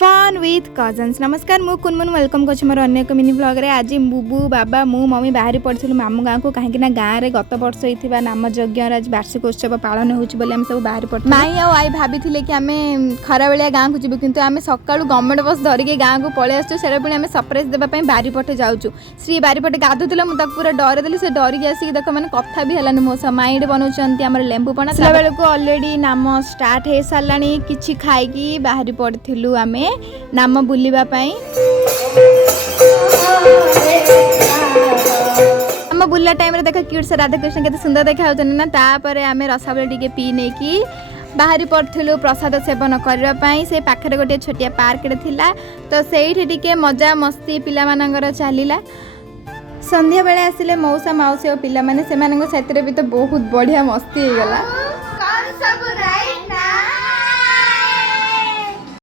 Fun with cousins नमस्कार मु कुनमुन welcome कर मोर अन्य एक मिनी ब्लॉग रे आज बुबू बाबा मु मम्मी बाहरी पड़ू मामू गाँव को कहीं गाँव में गत वर्ष होता नाम यज्ञ आज वार्षिक उत्सव पालन हो सब बाहरी पड़े माई आई भाभी कि आम खरा बेलिया गाँव को जीव किंतु आम सका गवर्नमेंट बस धरिकी गाँव को पलि आसू से पुणी आम सरप्राइज देवाई बारीपटे जाऊँ श्री बारीपटे गाधुला मुझे पूरा डर देली से डरिकी आसिक देख मैंने कथा भी है मो माइंड बनाऊँ लेंबू पणा बेलू अलरेडी नाम स्टार्ट हो सारा कि खाई बाहरी पड़ू आम नाम बुलवा आम बुला टाइम देख क्यूट से राधाकृष्ण के सुंदर देखा ना तापर आम रसावला टी पी नहीं कि बाहरी पड़ू प्रसाद सेवन करने से पाखे गोटे छोटिया पार्क थिला तो से मजा मस्ती पिला चलला संध्या बेले आसिले मौसा मौसी और पिला माने से भी तो बहुत बढ़िया मस्ती हो गला।